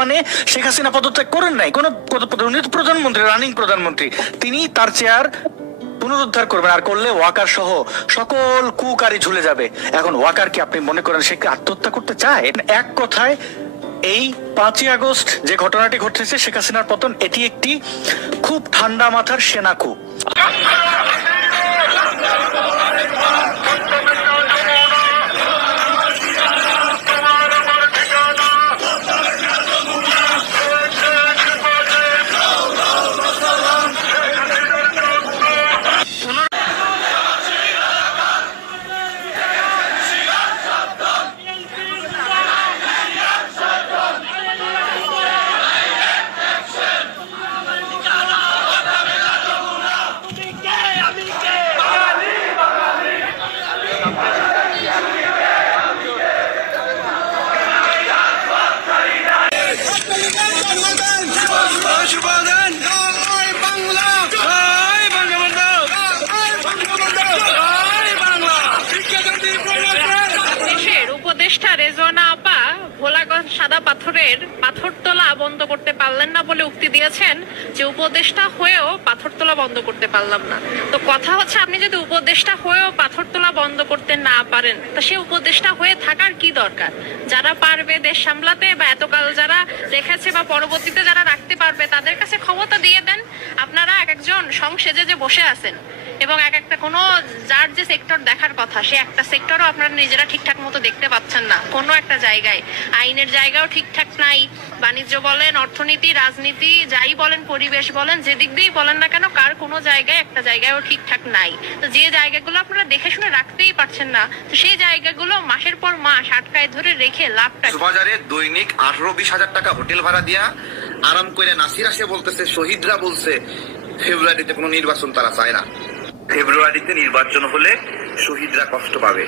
মানে শেখ হাসিনা পদত্যাগ করেন নাই, কোন উনি তো প্রধানমন্ত্রী, রানিং প্রধানমন্ত্রী, তিনি তার চেয়ার পুনরুদ্ধার করবেন, আর করলে ওয়াকার সহ সকল কুকারি ঝুলে যাবে। এখন ওয়াকার কি আপনি মনে করেন সে কি আত্মহত্যা করতে চায়? এক কথায় এই 5ই আগস্ট যে ঘটনাটি ঘটেছে, শেখ হাসিনার পতন, এটি একটি খুব ঠান্ডা মাথার সেনা coup। উপদেষ্টা রেজওয়ানা আপা ভোলাগঞ্জ সাদা পাথরের পাথর তোলা বন্ধ করতে পারলেন না বলে উক্তি দিয়েছেন যে উপদেষ্টা হয়েও পাথর তোলা বন্ধ করতে পারলাম না। তো কথা হচ্ছে, আপনি যদি উপদেষ্টা হয়েও পাথর তোলা বন্ধ করতে না পারেন, তা সে উপদেষ্টা হয়ে থাকার কি দরকার? যারা পারবে দেশ সামলাতে, বা এতকাল যারা রেখেছে বা পরবর্তীতে যারা রাখতে পারবে, তাদের কাছে ক্ষমতা দিয়ে দেন। আপনারা এক একজন সংসেজে যে বসে আছেন এবং এক একটা কোনো যার যে সেক্টর দেখার কথা, সে একটা সেক্টরও আপনারা নিজেরা ঠিকঠাক মতো দেখতে পাচ্ছেন না। কোনো একটা জায়গায় আইনের জায়গাও ঠিকঠাক নাই, বাণিজ্য বলেন, অর্থনীতি, রাজনীতি, যাই বলেন, পরিবেশ বলেন, যেদিক দিয়েই বলেন না কেন, কার কোনো জায়গায় একটা জায়গায়ও ঠিকঠাক নাই। তো যে জায়গাগুলো আপনারা দেখে শুনে রাখতেই পারছেন না, তো সেই জায়গাগুলো মাসের পর মাস আটকায় ধরে রেখে লাভটা। বাজারে দৈনিক 18-20 হাজার টাকা হোটেল ভাড়া দিয়া আরাম করে নাসির আসে বলতেছে, শহীদরা বলছে ফেব্রুয়ারিতে কোনো নির্বাচন তারা চায় না। ফেব্রুয়ারিতে নির্বাচন হলে শহীদরা কষ্ট পাবে।